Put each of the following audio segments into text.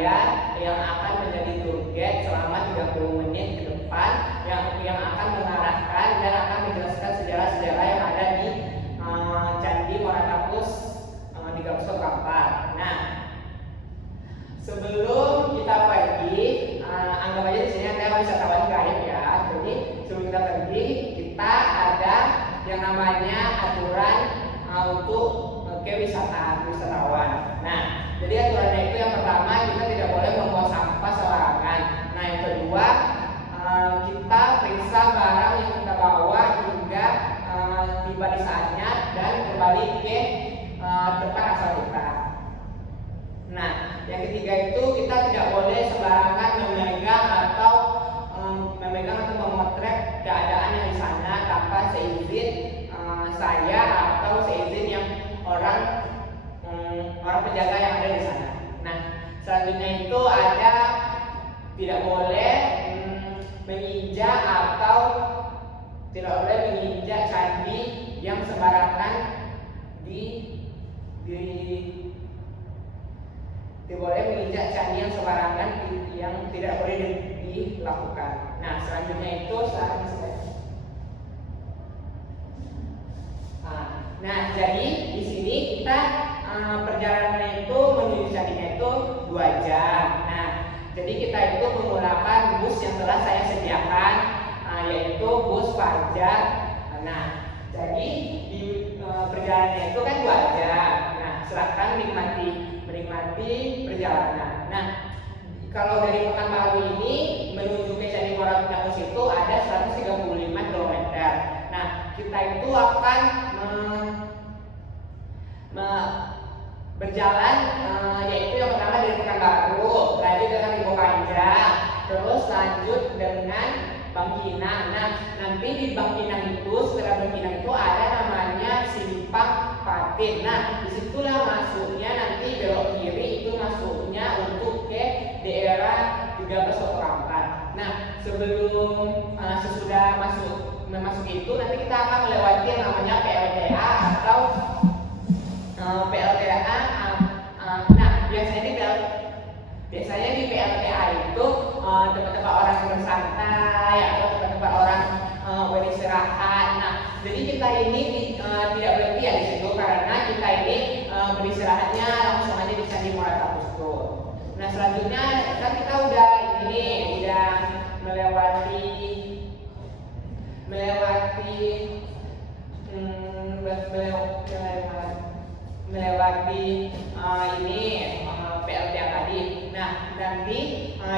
saya yang akan menjadi tour guide selama 30 menit ke depan yang akan mengarahkan dan akan menjelaskan sejarah-sejarah yang ada di Candi Muara Takus 314. Nah, sebelum kita pergi, anggap aja di sini ada wisatawan gaib ya. Jadi sebelum kita pergi, kita ada yang namanya aturan untuk ke wisatawan. Nah, jadi aturannya itu yang pertama, kita tidak boleh membuang sampah sembarangan. Nah, yang kedua, kita periksa barang yang kita bawa hingga tiba di saatnya dan kembali ke tempat asal kita. Nah, yang ketiga itu kita tidak boleh sembarangan memegang atau memotret keadaan yang di sana tanpa seizin saya atau seizin yang orang penjaga yang ada di sana. Nah, selanjutnya itu ada tidak boleh menginjak atau tidak boleh menginjak candi yang sembarangan tidak boleh menginjak candi yang sembarangan yang tidak boleh dilakukan. Nah, selanjutnya itu nah, jadi di sini kita perjalanannya itu menuju candinya itu 2 jam. Nah, jadi kita itu menggunakan bus yang telah saya sediakan, yaitu bus Fajar. Nah, jadi di perjalanannya itu kan 2 jam. Nah, silakan menikmati perjalanan. Nah, kalau dari Pekanbaru ini menuju ke Candi Muara Takus itu ada 135 km. Nah, kita itu akan berjalan yaitu yang pertama dari Pekanbaru, lanjut dengan Ibu Panjang, terus lanjut dengan Bangkinang. Nah, nanti di Bangkinang itu, setelah Bangkinang itu ada namanya Simpang Patin. Nah, disitulah masuknya, nanti belok kiri itu masuknya untuk ke daerah 13 Nah, sebelum sesudah masuk itu nanti kita akan melewati yang namanya PLTA atau PLTA. Nah, biasanya di PLTA itu tempat-tempat orang bersantai atau tempat-tempat orang beristirahat. Nah, jadi kita ini tidak berhenti ya di situ karena kita ini beristirahatnya langsung aja di Candi Muara Takus itu. Nah, selanjutnya kan kita udah melewati PLTA tadi. Nah, nanti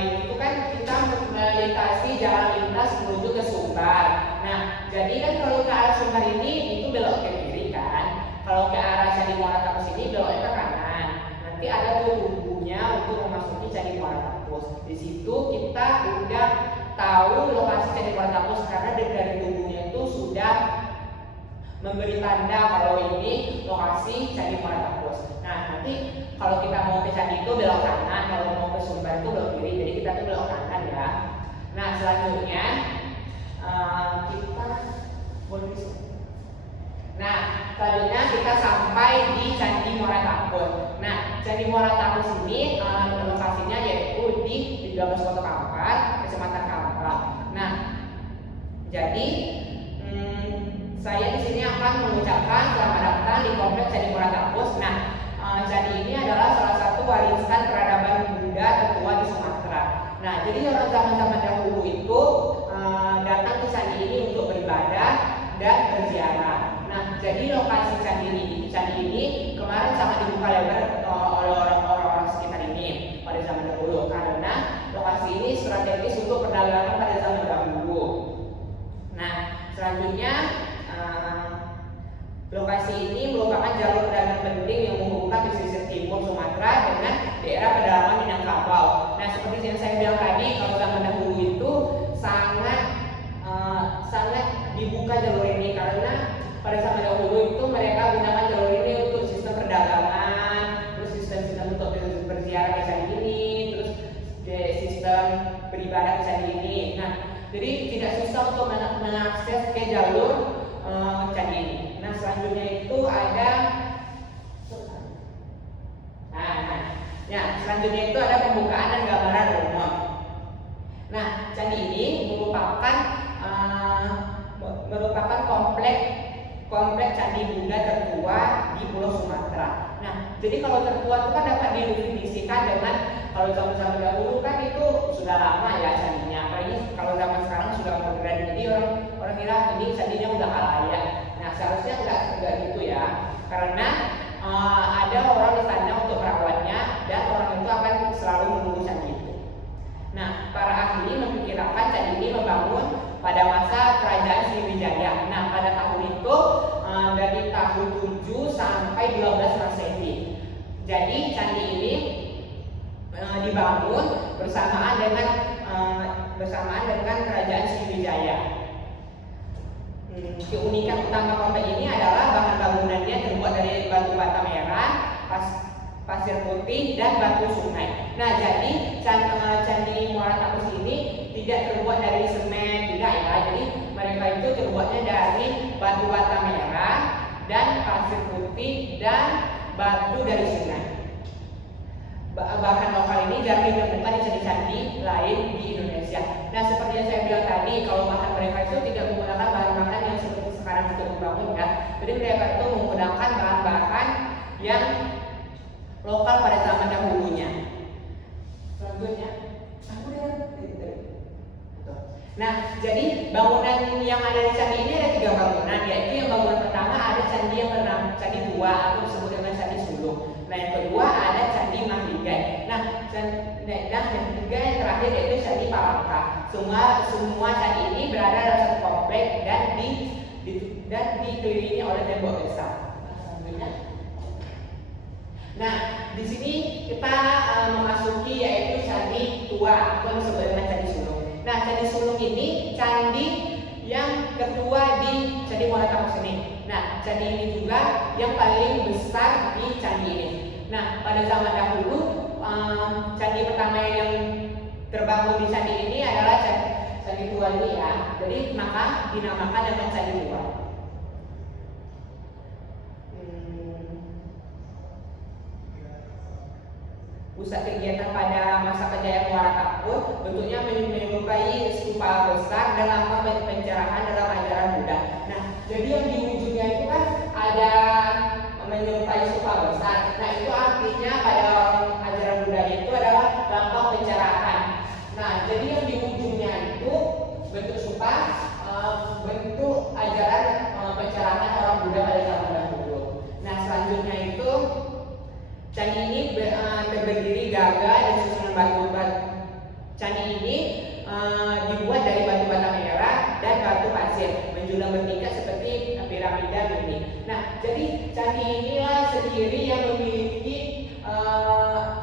itu kan kita melintasi jalan lintas menuju ke Sumbar. Nah, jadi kan kalau ke arah Sumbar ini itu belok ke kiri kan. Kalau ke arah Candi Muara Takus ini beloknya ke kanan. Nanti ada tuh tunggunya untuk memasuki Candi Muara Takus. Di situ kita udah tahu lokasi Candi Muara Takus karena dari tunggunya itu sudah memberi tanda kalau ini lokasi Candi Muara Takus. Nah, nanti kalau kita mau ke candi itu belok kanan, kalau mau ke Sumbar itu belok kiri. Jadi kita tuh belok kanan ya. Nah, selanjutnya kita sampai di Candi Muara Takus. Nah, Candi Muara Takus ini lokasinya yaitu di 13 Kota Kampar, Kecamatan Kampar. Nah, jadi saya di sini akan mengucapkan selamat datang di Kompleks Candi Muara Takus. Nah, candi ini adalah salah satu warisan peradaban Buddha tertua di Sumatera. Nah, jadi orang zaman-zaman dahulu itu datang ke candi ini untuk beribadah dan berziarah. Nah, jadi lokasi candi ini kemarin sangat dibuka lebar oleh orang-orang sekitar ini pada zaman dahulu karena lokasi ini strategis untuk perdagangan pada zaman dahulu. Nah, selanjutnya lokasi ini merupakan jalur perdagangan penting yang menghubungkan pesisir timur Sumatera dengan daerah pedalaman Minangkabau. Nah, seperti yang saya bilang tadi, kalau zaman dahulu itu sangat dibuka jalur ini karena pada zaman dahulu itu mereka gunakan jalur ini untuk sistem perdagangan, terus sistem untuk berziarah ke candi ini, terus sistem beribadah ke candi ini. Nah, jadi tidak susah untuk mengakses ke jalur candi ini. Nah, selanjutnya itu ada Ya, selanjutnya itu ada pembukaan dan gambaran umum. Nah, candi ini merupakan komplek candi Buddha tertua di Pulau Sumatera. Nah, jadi kalau tertua itu kan dapat didefinisikan dengan, kalau zaman dahulu kan itu sudah lama ya candinya, apalagi kalau zaman sekarang sudah modern, jadi orang kira ini candinya udah layak. Nah, seharusnya enggak gitu ya, karena ada orang di sana untuk merawatnya dan orang itu akan selalu menunggu candi itu. Nah, para ahli memperkirakan candi ini membangun pada masa kerajaan Sriwijaya. Nah, pada tahun itu dari tahun 7 sampai 12 Masehi. Jadi candi ini dibangun bersamaan dengan kerajaan Sriwijaya. Keunikan utama komplek ini adalah bahan bangunannya terbuat dari batu bata merah, pasir putih, dan batu sungai. Nah, jadi candi Muara Takus ini tidak terbuat dari semen, tidak ya. Jadi mereka itu terbuatnya dari batu bata merah dan pasir putih dan batu dari sungai. Bahan lokal ini jarang ditemukan di candi-candi lain di Indonesia. Nah, seperti yang saya bilang tadi, kalau bahan mereka itu tidak menggunakan bahan-bahan yang seperti sekarang kita membangun ya. Jadi mereka itu menggunakan bahan-bahan yang lokal pada zaman dahulunya. Selanjutnya, nah, jadi bangunan yang ada di candi ini ada 3 bangunan, yaitu yang bangunan pertama ada candi yang bernama Candi Tua atau disebut dengan Candi Suluk. Nah, yang kedua ada Candi Mahligai. Nah, yang ketiga yang terakhir yaitu Candi Palangka. Semua candi ini berada dalam satu komplek dan dikelilingi oleh tembok besar. Nah, di sini kita memasuki yaitu Candi Tua atau disebut dengan Candi Suluk. Nah, Candi Suluk ini candi yang tertua di Candi Muara Takus ini. Nah, candi ini juga yang paling besar di candi ini. Nah, pada zaman dahulu candi pertama yang terbangun di candi ini adalah Candi Tua ini ya. Jadi maka dinamakan dengan Candi Tua. Pusat kegiatan pada masa kejayaan Muara Takus bentuknya menyerupai stupa besar dan lambang pencerahan dalam ajaran Buddha. Nah, jadi yang di ujungnya itu kan ada menyerupai stupa besar. Nah, itu artinya pada ajaran Buddha itu adalah lambang pencerahan. Nah, jadi yang di ujungnya itu bentuk stupa, bentuk ajaran pencerahan orang Buddha pada zaman dahulu. Nah, selanjutnya itu candi ini terdiri gagah dan susunan batu-batu. Candi ini dibuat dari batu bata merah dan batu pasir, menjulang bertingkat seperti piramida ini. Nah, jadi candi inilah sendiri yang memiliki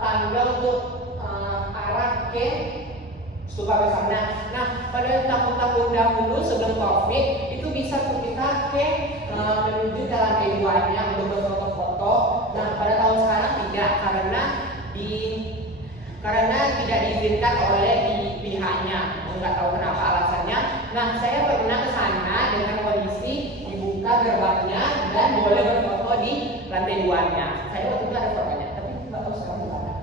tangga untuk arah ke stupa besar. Nah, pada tahun-tahun dahulu sebelum COVID itu bisa kita menuju ke lantai 2-nya untuk berfoto-foto. Nah, pada tahun sekarang tidak, karena tidak diizinkan oleh pihaknya. Nggak tahu kenapa alasannya. Nah, saya pernah ke sana dengan kondisi dibuka gerbangnya dan boleh berfoto di lantai 2-nya. Saya waktu itu ada fotonya, tapi nggak tahu sekarang gimana.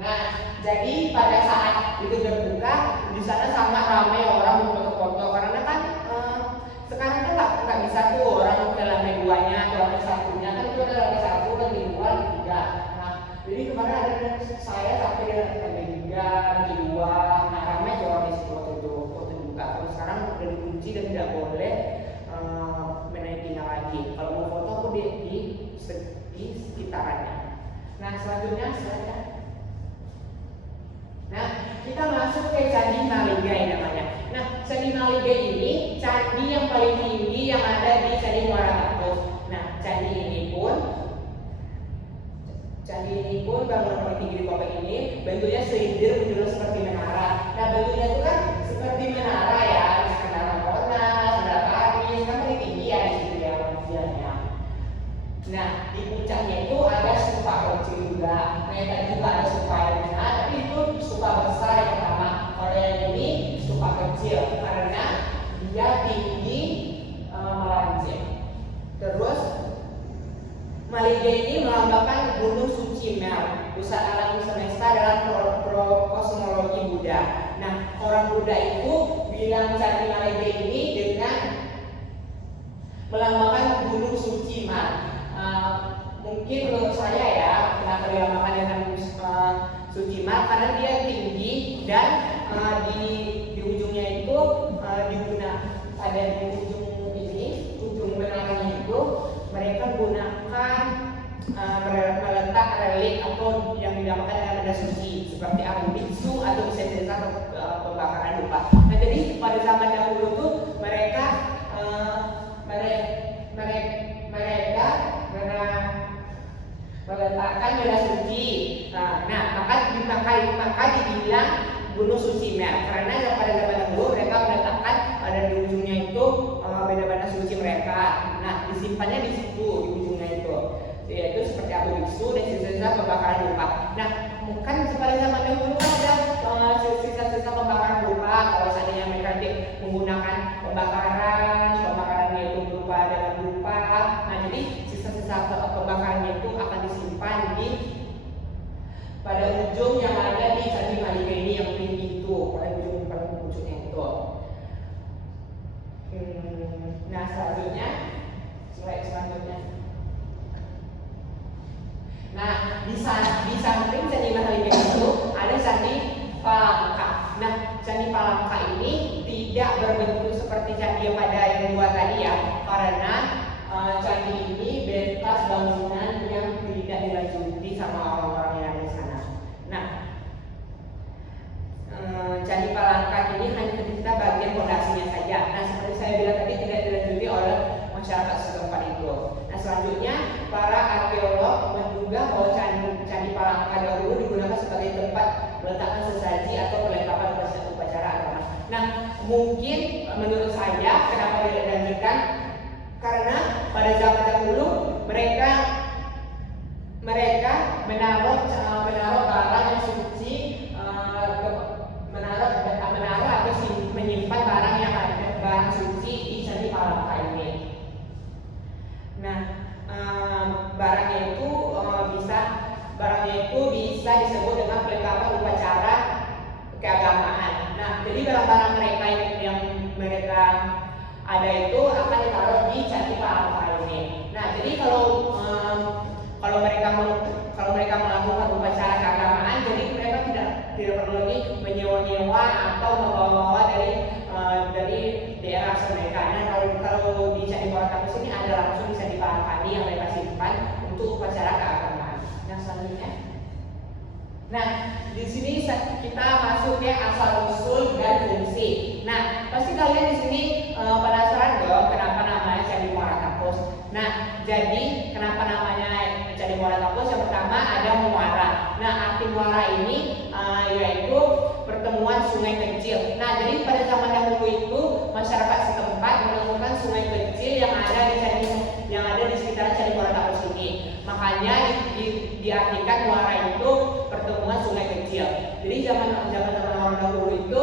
Nah, jadi pada saat itu terbuka, di sana sangat ramai orang berfoto-foto karena kan sekarang kan nggak bisa tuh orang ke lantai 2-nya atau lantai 1-nya, kan itu ada lantai 1, lantai 2, lantai 3. Nah, jadi kemarin ada saya sampai di lantai 3, lantai 2. Nah, ramai sih orang di situ waktu dibuka. Kalau sekarang udah dikunci dan tidak boleh menaikinya lagi. Kalau mau foto aku di sekitarannya. Nah, selanjutnya. Nah, kita masuk ke Candi Mahligai namanya. Nah, Candi Mahligai ini candi yang paling tinggi yang ada di Candi Muara Takus. Nah, candi ini pun bangunan paling tinggi di komplek ini bentuknya silinder menjulang seperti menara. Nah, bentuknya itu kan seperti menara ya, menara Monas, menara Paris, kan paling tinggi ya di situ ya manusianya. Nah, di puncaknya itu ada stupa kecil juga. Nah, tadi juga ada stupa lainnya, tapi itu stupa besar yang pertama. Kalau yang ini stupa kecil karena dia tinggi melancip. Terus Mahligai ini melambangkan Gunung Suci Mel. pusat alam semesta dalam kosmologi Buddha. Nah, orang Buddha itu bilang Candi Malega ini dengan melambangkan gunung suci, mungkin menurut saya ya, kenapa dilambangkan dengan suci karena dia tinggi dan di ujungnya itu ada di ujung ini, ujung benangnya itu mereka gunakan meletak relik atau yang dinamakan dengan benda suci seperti abu biksu atau bisa disebut pembakaran dupa. Nah, jadi pada zaman dahulu tuh mereka meletakkan benda suci. Nah, maka dibilang gunung suci karena pada zaman dahulu mereka meletakkan pada di ujungnya itu benda-benda suci mereka. Nah, disimpannya di situ di ujungnya itu, yaitu seperti abu biksu dan sisa-sisa pembakaran dupa. Nah, bukan pada zaman dahulu ada sisa-sisa pembakaran dupa. Kalau seandainya mereka menggunakan pembakaran itu berupa dengan dupa. Nah, jadi sisa-sisa pembakarannya itu akan disimpan pada ujung yang ada di Candi Malega ini yang tinggi itu, pada ujungnya itu. Nah, slide selanjutnya. Nah, di samping Candi Malega itu ada Candi Palangka. Nah, Candi Palangka ini tidak berbentuk seperti candi yang pada yang dua tadi ya, karena candi ini bekas bangunan yang tidak dilanjuti sama orang-orang yang ada di sana. Nah, Candi Palangka ini hanya tercipta bagian fondasinya saja. Nah, seperti saya bilang tadi tidak dilanjuti oleh masyarakat setempat itu. Nah, selanjutnya para arkeolog menduga bahwa Candi Palangka dahulu digunakan sebagai tempat meletakkan sesaji atau perlengkapan upacara agama. Nah, mungkin menurut saya kenapa tidak dilanjutkan? Karena pada zaman dahulu mereka menaruh barang yang suci, menaruh atau menyimpan barang suci di Candi Palangka ini. Nah, barangnya itu bisa disebut dengan perlengkapan upacara keagamaan. Nah, jadi barang-barang mereka yang mereka ada itu akan ditaruh di Candi Palangka ini. Nah, jadi kalau mereka melakukan upacara keagamaan, jadi mereka tidak perlu lagi menyewa atau membawa dari daerah asal mereka. Nah, kalau di Candi Palangka ini ada langsung di Candi Palangka ini yang mereka simpan untuk upacara keagamaan. Nah, selanjutnya. Nah, di sini kita masuk ya asal usul dan fungsi. Nah, pasti kalian di sini penasaran dong kenapa namanya Candi Muara Takus. Nah, jadi kenapa namanya Candi Muara Takus? Yang pertama ada muara. Nah, arti muara ini yaitu pertemuan sungai kecil. Nah, jadi pada zaman dahulu itu masyarakat setempat menemukan sungai kecil yang ada di sekitar Candi Muara Takus ini. Makanya diartikan muara itu pertemuan sungai kecil. Jadi zaman orang dahulu itu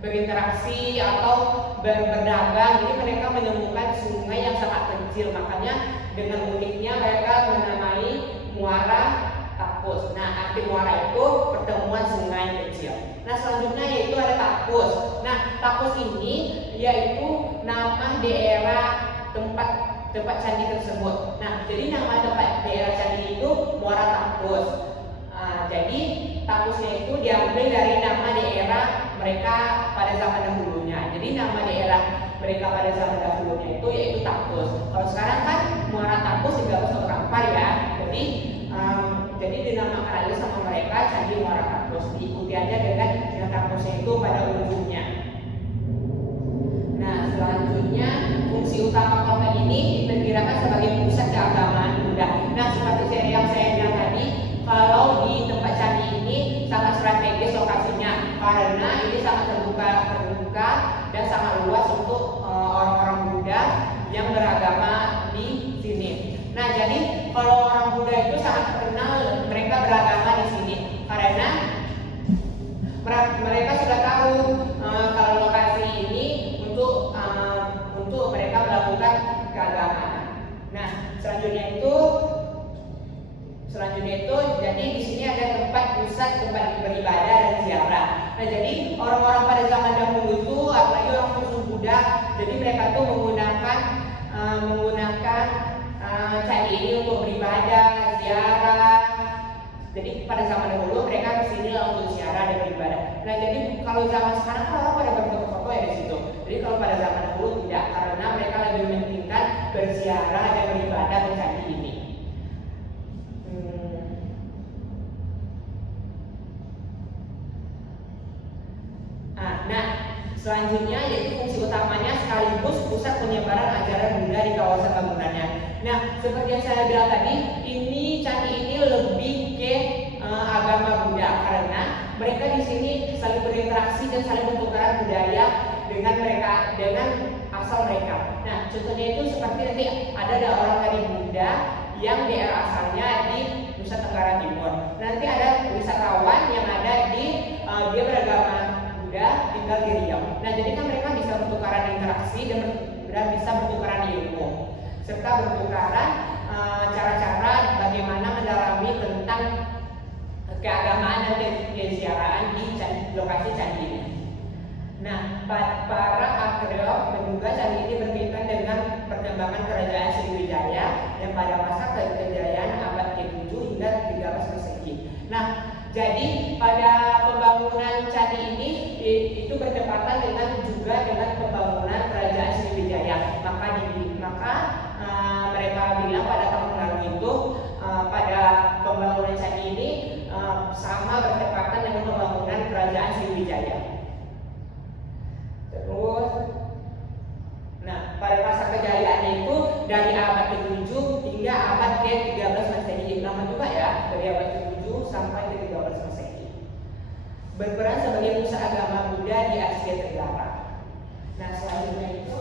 berinteraksi atau berdagang. Jadi mereka menemukan sungai yang sangat kecil. Makanya dengan uniknya mereka menamai Muara Takus. Nah, arti muara itu pertemuan sungai kecil. Nah, selanjutnya yaitu ada Takus. Nah, Takus ini yaitu nama daerah tempat candi tersebut. Nah, jadi nama tempat daerah candi itu Muara Takus. Jadi Takusnya itu diambil dari nama daerah mereka pada zaman dahulunya. Jadi nama daerah mereka pada zaman dahulunya itu yaitu Takus. Kalau sekarang kan Muara Takus juga bisa Kampar ya. Jadi dinamakan aja sama mereka Candi Muara Takus. Diikuti aja dengan yang Takusnya itu pada ujungnya. Nah, selanjutnya fungsi utama kompleks ini diperkirakan sebagai pusat keagamaan Buddha. Nah, seperti yang saya bilang tadi, kalau di tempat candi ini sangat strategis lokasinya karena ini sangat terbuka dan sangat luas untuk orang-orang Buddha yang beragama di sini. Nah, jadi kalau orang Buddha itu sangat terkenal mereka beragama di sini karena mereka sudah tahu kalau lokasi ini untuk mereka melakukan keagamaan. Nah, selanjutnya itu Jadi pada zaman dahulu mereka kesini lah untuk ziarah dan beribadah. Nah jadi kalau zaman sekarang kan orang pada berfoto-foto ya di situ. Jadi kalau pada zaman dahulu tidak, karena mereka lebih mementingkan berziarah dan beribadah ke candi ini. Nah, selanjutnya yaitu fungsi utamanya sekaligus pusat penyebaran ajaran Buddha di kawasan bangunannya. Nah, seperti yang saya bilang tadi, ini candi ini lebih ke agama Buddha karena mereka di sini saling berinteraksi dan saling bertukar budaya dengan asal mereka. Nah, contohnya itu seperti nanti ada orang dari Buddha yang daerah asalnya di Nusa Tenggara Timur. Nanti ada wisatawan yang ada di dia beragama Buddha tinggal di Riau. Nah, jadi kan mereka bisa bertukaran interaksi dan bisa bertukaran ilmu serta bertukaran cara-cara bagaimana mendalami tentang keagamaan dan keziarahan di lokasi candi ini. Nah, para arkeolog menduga candi ini berkaitan dengan perkembangan kerajaan Sriwijaya yang pada masa kejayaan abad ke-7 hingga 13 Masehi. Nah, jadi pada pembangunan candi ini itu bertepatan dengan pembangunan kerajaan Sriwijaya. Maka mereka bilang pada tahun lalu itu pada pembangunan candi ini sama bertepatan dengan pembangunan kerajaan Sriwijaya. Terus, nah pada masa kejayaannya itu dari abad ke-7 hingga abad ke-13 Masehi. Lama juga ya, dari abad ke-7 sampai ke-13 Masehi. Berperan sebagai pusat agama Buddha di Asia Tenggara. Nah, selanjutnya itu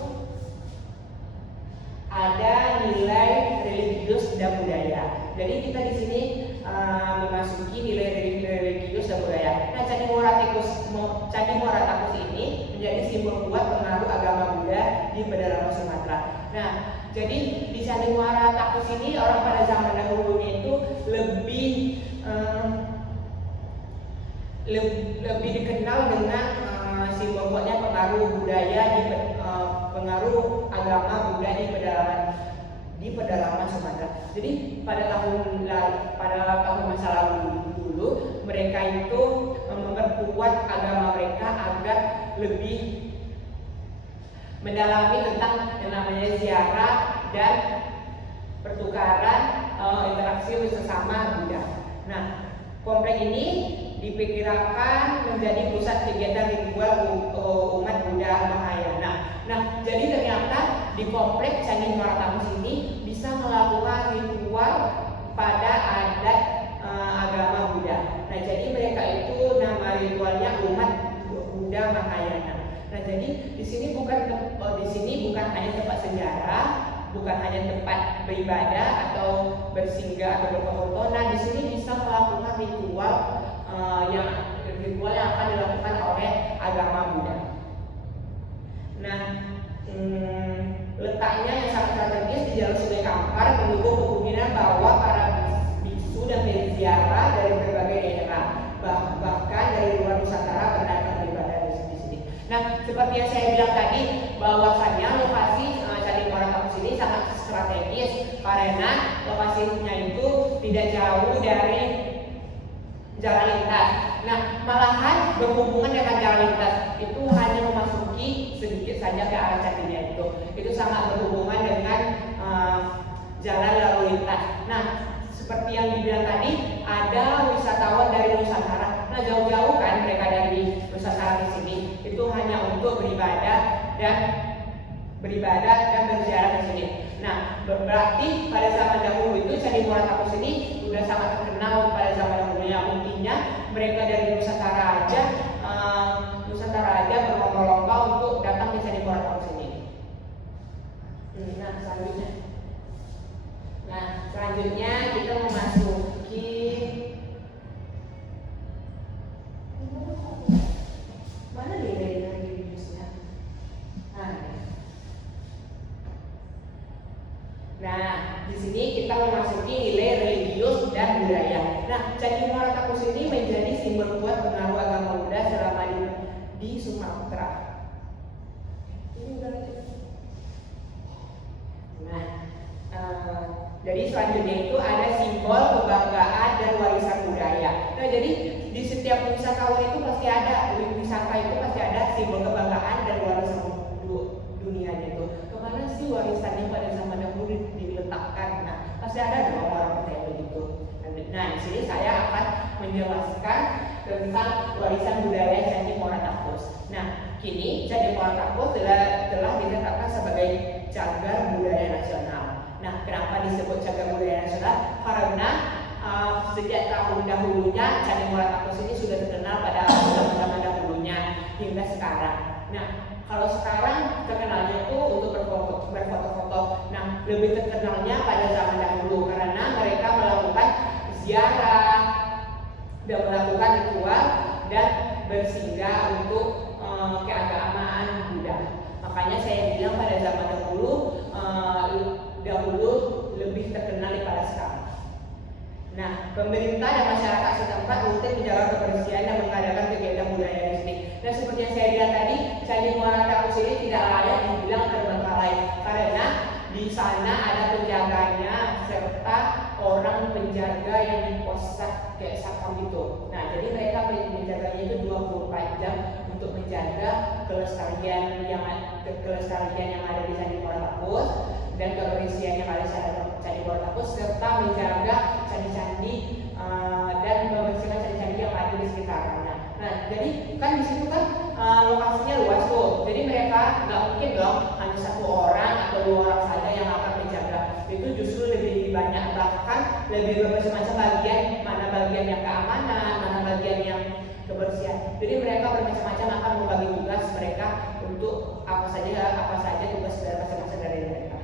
ada nilai religius dan budaya. Jadi kita di sini memasuki nilai religius dan budaya. Nah, Candi Muara Takus ini menjadi simbol kuat pengaruh agama Buddha di pedalaman Sumatera. Nah, jadi di Candi Muara Takus ini orang pada zaman dahulunya itu lebih dikenal dengan simbol kuatnya pengaruh budaya pengaruh agama Buddha di pedalaman Sumatera. Jadi pada tahun masa lalu dulu mereka itu memperkuat agama mereka agar lebih mendalami tentang yang namanya ziarah dan pertukaran interaksi sesama Buddha. Nah, komplek ini diperkirakan menjadi pusat kegiatan ritual umat Buddha Mahayana. Nah, jadi ternyata di komplek Candi Muara Takus ini bisa melakukan ritual pada adat agama Buddha. Nah, jadi mereka itu nama ritualnya umat Buddha Mahayana. Nah, jadi di sini bukan hanya tempat sejarah, bukan hanya tempat beribadah atau bersinggah atau berfoto. Nah, di sini bisa melakukan ritual yang akan dilakukan oleh agama Buddha. Nah, letaknya yang sangat strategis di jalur Sungai Kampar mendukung kemungkinan bahwa para biksu dan peziarah dari berbagai daerah, bahkan dari luar Nusantara berdatang beribadah di sini. Nah, seperti yang saya bilang tadi, bahwasannya lokasi Candi Muara Takus ini sangat strategis karena lokasinya itu tidak jauh dari jalan lintas. Nah, malahan berhubungan dengan jalan lintas itu hanya memasuki sedikit saja ke arah candinya itu. Itu sangat berhubungan dengan jalan lalu lintas. Nah, seperti yang dibilang tadi, ada wisatawan dari Nusantara. Nah, jauh-jauh kan mereka dari Nusantara di sini. Itu hanya untuk beribadah dan berziarah di sini. Nah, berarti pada zaman dahulu itu Candi Muara Takus ini sudah sangat terkenal pada zaman dahulunya. Buktinya mereka dari Nusantara aja berlomba-lomba untuk datang ke Candi Muara Takus ini. Nah, selanjutnya kita memasuki mana nih dari religiusnya? Nah, di sini kita memasuki nilai religius dan budaya. Nah, Candi Muara Takus ini menjadi simbol kuat pengaruh agama Buddha selama di Sumatera. Nah, jadi selanjutnya itu ada simbol kebanggaan dan warisan budaya. Masarawan itu pasti ada, wisata itu pasti ada simbol kebanggaan dan warisan dunianya itu. Kemana sih warisannya pada zaman dahulu diletakkan? Nah, pasti ada dong orang percaya begitu. Nah, di sini saya akan menjelaskan tentang warisan budaya Candi Muara Takus. Nah, kini Candi Muara Takus telah ditetapkan sebagai cagar budaya nasional. Nah, kenapa disebut cagar budaya nasional? Karena sejak tahun dahulunya Candi Muara Takus ini sudah terkenal pada zaman dahulunya hingga sekarang. Nah, kalau sekarang terkenalnya itu untuk berfoto-foto. Nah, lebih terkenalnya pada zaman dahulu karena mereka melakukan ziarah dan melakukan ritual dan bersinggah untuk keagamaan Buddha. Makanya saya bilang pada zaman dahulu lebih terkenal daripada sekarang. Nah, pemerintah dan masyarakat setempat rutin menjaga kebersihan dan mengadakan kegiatan budaya mistik. Dan seperti yang saya bilang tadi, Candi Muara Takus ini tidak layak dibilang terbengkalai karena di sana ada penjaganya serta orang penjaga yang diposat kayak satpam gitu. Nah, jadi mereka menjaganya itu 24 jam untuk menjaga kelestarian yang ada di Candi Muara Takus dan kebersihan yang ada di Candi Muara Takus serta menjaga candi-candi dan membersihkan candi-candi yang ada di sekitarnya. Nah, jadi kan di situ kan lokasinya luas tuh. Jadi mereka nggak mungkin dong hanya satu orang atau 2 orang saja yang akan menjaga. Itu justru lebih banyak, bahkan lebih bermacam-macam bagian, mana bagian yang keamanan, mana bagian yang kebersihan. Jadi mereka bermacam-macam akan membagi tugas mereka untuk apa saja tugas dari masing-masing dari mereka.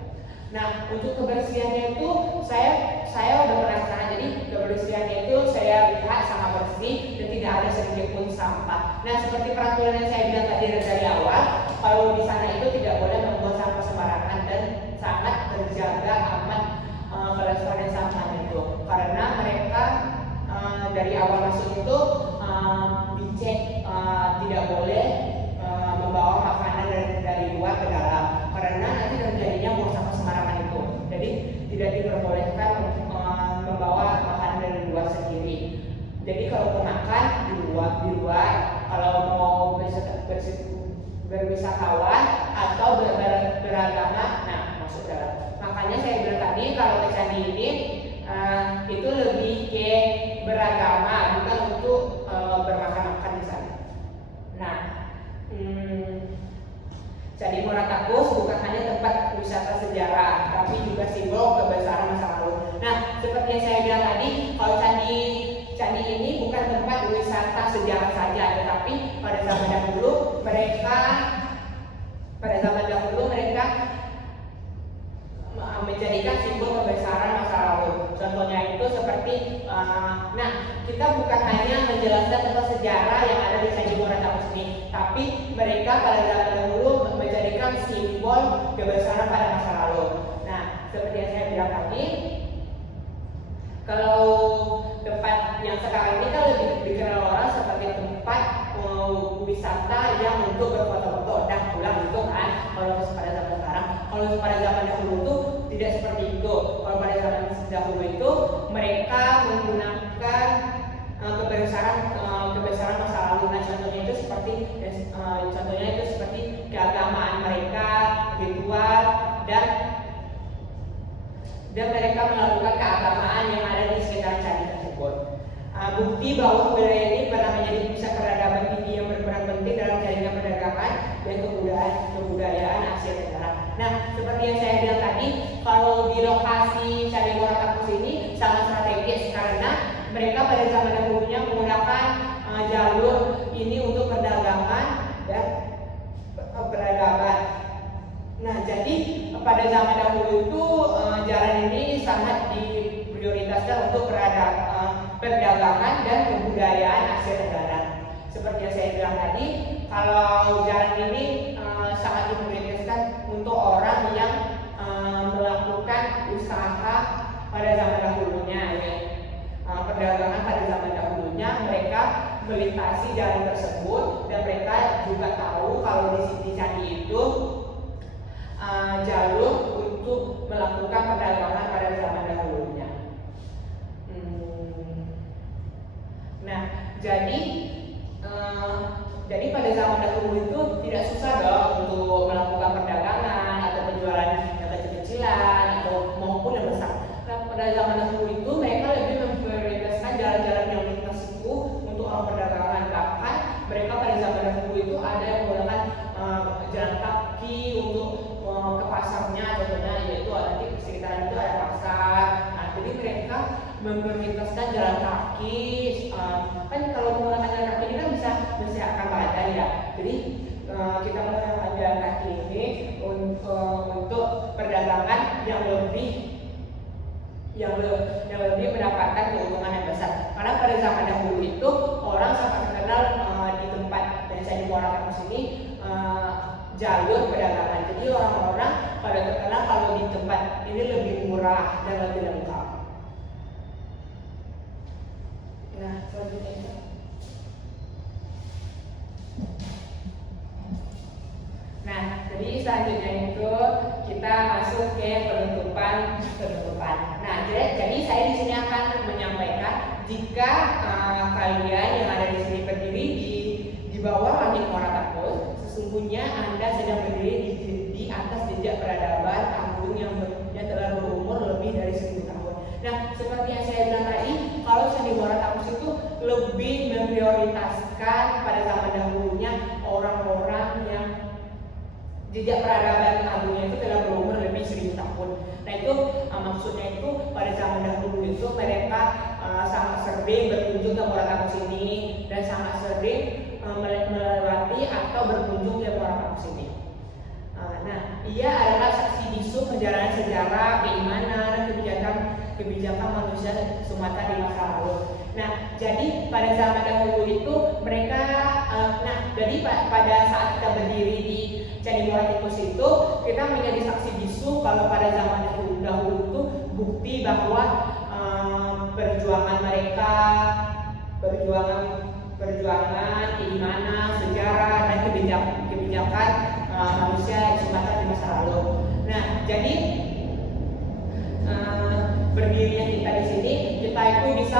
Nah, untuk kebersihannya itu saya udah penasaran. Jadi kebersihannya itu saya lihat sangat bersih dan tidak ada sedikit pun sampah. Nah, seperti peraturan yang saya bilang tadi dari awal, kalau di sana itu tidak boleh membuang sampah sembarangan dan sangat terjaga aman kelestarian sampah itu. Karena mereka dari awal masuk itu dicek tidak boleh membawa makanan dari luar ke dalam karena nanti terjadinya buang sampah sembarangan itu. Jadi tidak diperbolehkan membawa makanan dari luar sendiri. Jadi kalau mau makan di luar, kalau mau berwisatawan atau beragama, nah masuk dalam. Makanya saya bilang tadi kalau ke candi ini itu lebih ke beragama, bukan untuk bermakan-makan di sana. Nah, Candi Muara Takus bukan hanya tempat wisata sejarah, tapi juga simbol kebesaran masa lalu. Nah, seperti yang saya bilang tadi, kalau candi ini bukan tempat wisata sejarah saja, tetapi pada zaman dahulu mereka menjadikan simbol kebesaran masa lalu. Contohnya itu seperti, nah kita bukan hanya menjelaskan tentang sejarah yang ada di Candi Muara Takus ini, tapi mereka pada zaman dahulu menjadikan simbol kebesaran pada masa lalu. Nah, seperti yang saya bilang tadi, kalau tempat yang sekarang ini kan lebih dikenal orang sebagai tempat wisata yang untuk berfoto-foto dan pulang gitu kan. Kalau pada zaman sekarang, kalau pada zaman dahulu itu tidak seperti itu. Kalau pada zaman dahulu itu mereka menggunakan kebesaran masa lalu. Nah, contohnya itu seperti keagamaan mereka, ritual dan mereka melakukan keagamaan yang ada di sekitar candi tersebut. Bukti bahwa budaya ini pernah menjadi pusat peradaban tinggi yang berperan penting dalam jaringan perdagangan dan kebudayaan Asia Tenggara. Nah, seperti yang saya bilang tadi, kalau di lokasi Candi Muara Takus ini sangat strategis karena mereka pada zaman dahulunya menggunakan jalur ini untuk perdagangan dan peradaban. Nah, jadi pada zaman dahulu itu jalan ini sangat diprioritaskan untuk perdagangan dan kebudayaan Asia Tenggara. Seperti yang saya bilang tadi, kalau jalan ini sangat diprioritaskan untuk orang yang melakukan usaha pada zaman dahulunya, ya. Perdagangan pada zaman dahulunya mereka melintasi jalan tersebut dan mereka juga tahu kalau di candi itu jalur untuk melakukan perdagangan pada zaman dahulunya. Nah, jadi Jadi pada zaman dahulu itu tidak susah dong untuk melakukan perdagangan atau penjualan yang kecil-kecilan atau maupun yang besar. Nah, pada zaman dahulu itu mereka lebih memprioritaskan jalan-jalan yang lintas itu untuk orang perdagangan. Bahkan mereka pada zaman dahulu itu ada yang menggunakan jalan kaki untuk ke pasarnya, contohnya yaitu nanti di sekitaran itu ada pasar. Nah, jadi mereka memprioritaskan jalan kaki. Kan kalau menggunakan jalan kaki ini kan bisa mensehatkan badan ya. Jadi kita menggunakan jalan kaki ini untuk perdagangan yang lebih mendapatkan keuntungan yang besar. Karena pada zaman dahulu itu orang sangat terkenal di tempat dan saya di Muara Kampus ini jalur perdagangan. Jadi orang-orang pada terkenal kalau di tempat ini lebih murah dan lebih lengkap. Nah, selanjutnya jadi selanjutnya itu kita masuk ke penutupan. Nah, jadi saya di sini akan menyampaikan jika kalian yang ada di sini berdiri di bawah langit Muara Kampus, sesungguhnya Anda sedang berdiri di atas jejak peradaban agung yang telah berumur lebih dari 1000 tahun. Nah, seperti yang saya bilang tadi, kalau Candi Muara Kampus itu lebih memprioritaskan pada zaman dahulunya orang-orang yang jejak peradaban agungnya itu telah berumur lebih 1000 tahun. Nah, itu maksudnya itu pada zaman dahulu itu mereka sangat sering berkunjung ke Muara Kampus ini dan sangat sering melewati atau berkunjung ke Muara Kampus ini. Nah, ia adalah saksi bisu perjalanan sejarah, keimanan, dan kebijakan manusia Sumatera di masa lalu. Nah, jadi pada zaman dahulu itu mereka, jadi pada saat kita berdiri di Candi Muara Kampus itu, kita menjadi saksi bisu kalau pada zaman dahulu itu bukti bahwa perjuangan mereka, perjuangan keimanan, sejarah, dan kebijakan manusia di Sumatera di masa lalu. Nah, jadi berdirinya kita di sini, kita itu bisa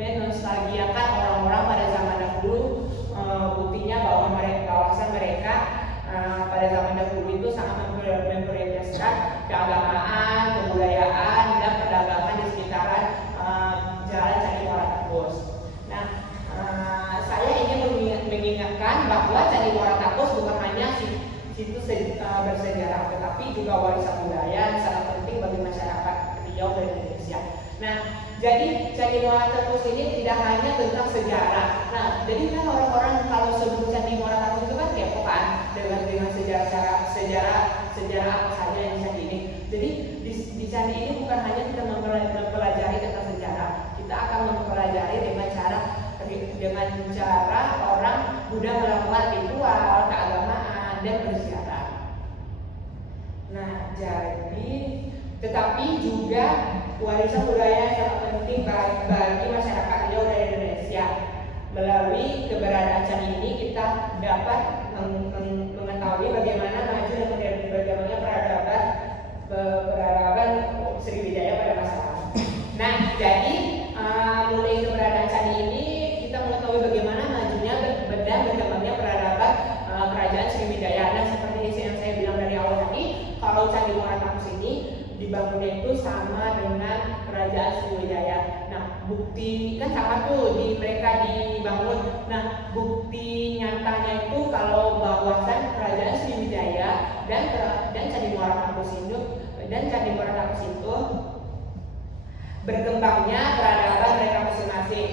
menostalgiakan orang-orang pada zaman dahulu. Buktinya bahwa kawasan mereka pada zaman dahulu itu sangat memprioritaskan keagamaan, kebudayaan, dan perdagangan di sekitaran jalan Candi Muara Kampus. Nah, saya ingin mengingatkan bahwa Candi Muara Kampus bukan hanya situs bersejarah, tetapi juga warisan budaya yang sangat penting bagi masyarakat Riau dan Indonesia. Nah, jadi Candi Muara Kampus ini tidak hanya tentang sejarah. Nah, jadi kan orang-orang kalau sebelum Candi Muara Kampus itu kan kepo kan dengan sejarah apa saja yang di candi ini. Jadi di candi ini bukan hanya kita mempelajari tentang sejarah, kita akan mempelajari dengan cara orang Buddha melakukan ritual, keagamaan, dan berziarah. Nah, jadi tetapi juga warisan budaya yang sangat penting bagi masyarakat Riau dan Indonesia. Melalui keberadaan candi ini kita dapat mengetahui bagaimana maju dan bagaimana peradaban Sriwijaya pada masa lalu. Nah, jadi mulai keberadaan candi ini kita mengetahui bagaimana majunya dan berkembangnya peradaban kerajaan Sriwijaya. Dan seperti yang saya bilang dari awal tadi, kalau Candi Muara Kampus ini dibangunnya itu sama dengan kerajaan Sriwijaya. Nah, bukti kan sama tuh mereka dibangun. Nah, bukti nyatanya itu kalau bahwasan kerajaan Sriwijaya dan Candi Muara Kampus itu berkembangnya peradaban mereka masing-masing.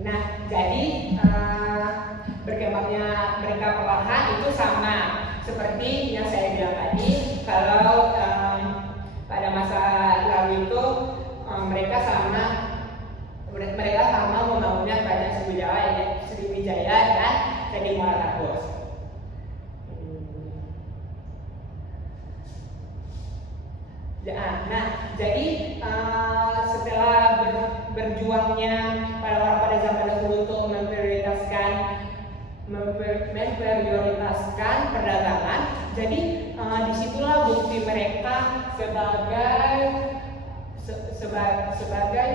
Nah, jadi berkembangnya mereka perlahan itu sama seperti yang saya bilang tadi. Kalau pada masa lalu itu mereka sama membangunnya kerajaan Sriwijaya dan Candi Muara Kampus. Nah, jadi setelah berjuangnya pada orang pada zaman dahulu untuk memprioritaskan perdagangan, jadi disitulah bukti mereka sebagai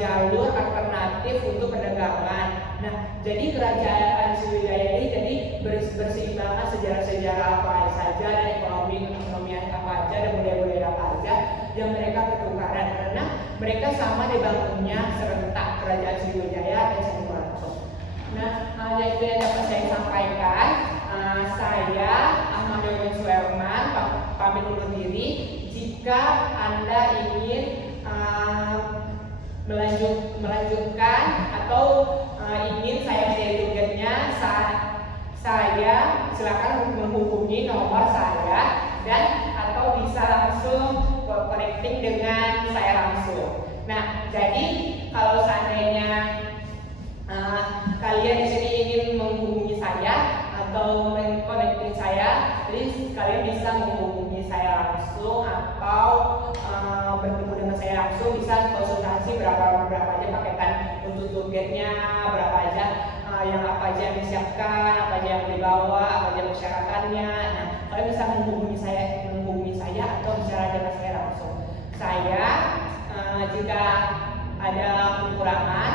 jalur alternatif untuk perdagangan. Nah, jadi kerajaan Sriwijaya ini jadi berseimbangan sejarah-sejarah apa saja dan ekonomi apa aja dan budaya-budaya apa aja yang mereka pertukaran, karena mereka sama dibangunnya serentak kerajaan Sriwijaya dan Candipuro. Nah, yang itu yang dapat saya sampaikan. Saya Ahmad Yogen Suherman pamit undur diri. Jika Anda ingin melanjutkan atau ingin saya menjadi tugasnya, saya silakan menghubungi nomor saya dan atau bisa langsung connecting dengan saya langsung. Nah, jadi kalau seandainya kalian di sini ingin menghubungi saya atau connecting saya, jadi kalian bisa menghubungi saya langsung atau bertemu dengan saya langsung, bisa konsultasi berapa aja paketan untuk tourguide-nya, berapa aja yang apa aja yang disiapkan, apa aja yang dibawa, apa aja persyaratannya. Nah, kalian bisa menghubungi saya atau bicara dengan saya langsung. Saya jika ada kekurangan